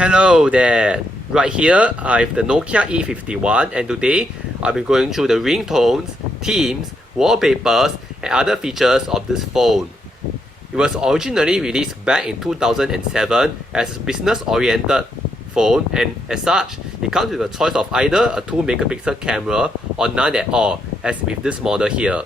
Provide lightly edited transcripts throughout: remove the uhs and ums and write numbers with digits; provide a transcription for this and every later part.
Hello there! Right here I have the Nokia E51 and today I'll be going through the ringtones, themes, wallpapers and other features of this phone. It was originally released back in 2007 as a business-oriented phone, and as such, it comes with a choice of either a 2-megapixel camera or none at all, as with this model here.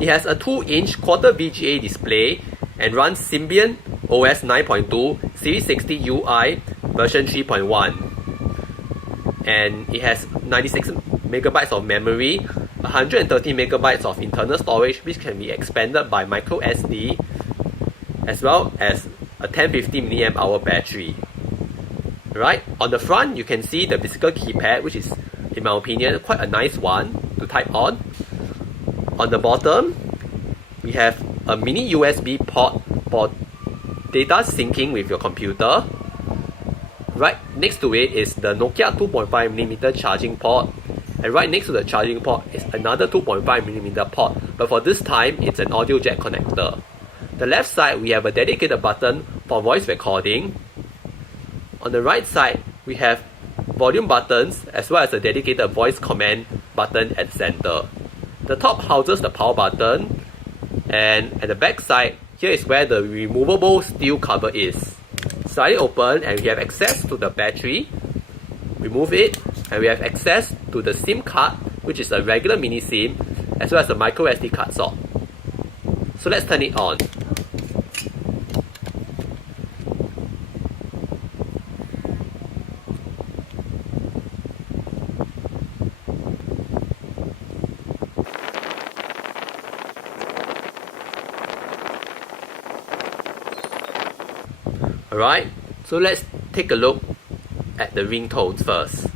It has a 2-inch quarter VGA display and runs Symbian OS 9.2 Series 60 UI version 3.1, and it has 96 megabytes of memory, 130 megabytes of internal storage which can be expanded by micro SD, as well as a 1050 mAh battery. Right, on the front you can see the physical keypad, which is in my opinion quite a nice one to type on. On the bottom we have a mini USB port for data syncing with your computer. Right next to it is the Nokia 2.5mm charging port, and right next to the charging port is another 2.5mm port, but for this time it's an audio jack connector. The left side we have a dedicated button for voice recording. On the right side we have volume buttons as well as a dedicated voice command button at the center. The top houses the power button, and at the back side here is where the removable steel cover is. Slide it open and we have access to the battery. Remove it and we have access to the SIM card, which is a regular mini SIM, as well as the micro SD card slot. So let's turn it on. Alright, so let's take a look at the ringtones first.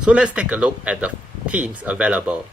So let's take a look at the themes available.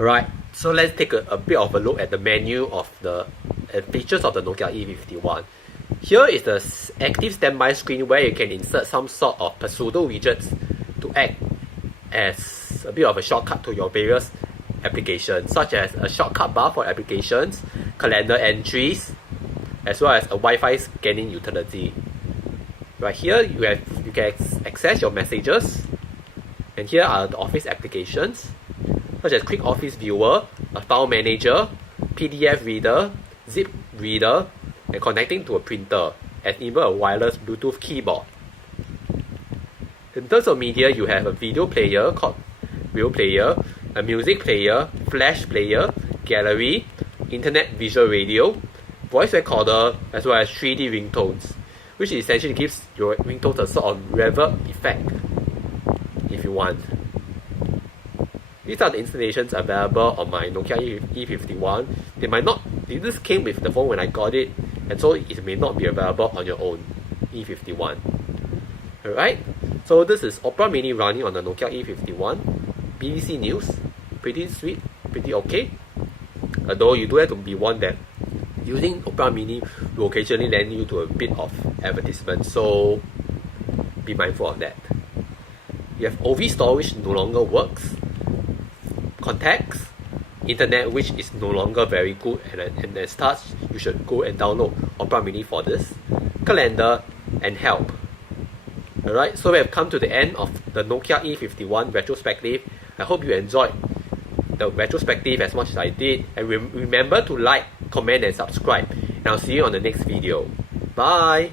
Right, so let's take a bit of a look at the menu of the features of the Nokia E51. Here is the active standby screen where you can insert some sort of pseudo widgets to act as a bit of a shortcut to your various applications, such as a shortcut bar for applications, calendar entries, as well as a Wi-Fi scanning utility. Right here, you can access your messages, and here are the Office applications, such as Quick Office Viewer, a file manager, PDF reader, zip reader, and connecting to a printer, and even a wireless Bluetooth keyboard. In terms of media, you have a video player called Real Player, a music player, flash player, gallery, internet visual radio, voice recorder, as well as 3D ringtones, which essentially gives your ringtones a sort of reverb effect if you want. These are the installations available on my Nokia E51. This came with the phone when I got it, and so it may not be available on your own E51. Alright, so this is Opera Mini running on the Nokia E51. BBC News, pretty sweet, pretty okay. Although you do have to be warned that using Opera Mini will occasionally land you to a bit of advertisement, so be mindful of that. You have OV store which no longer works, contacts, internet which is no longer very good, and as such you should go and download Opera Mini for this, calendar, and help. Alright, so we have come to the end of the Nokia E51 retrospective. I hope you enjoyed the retrospective as much as I did, and remember to like, comment, and subscribe, and I'll see you on the next video. Bye!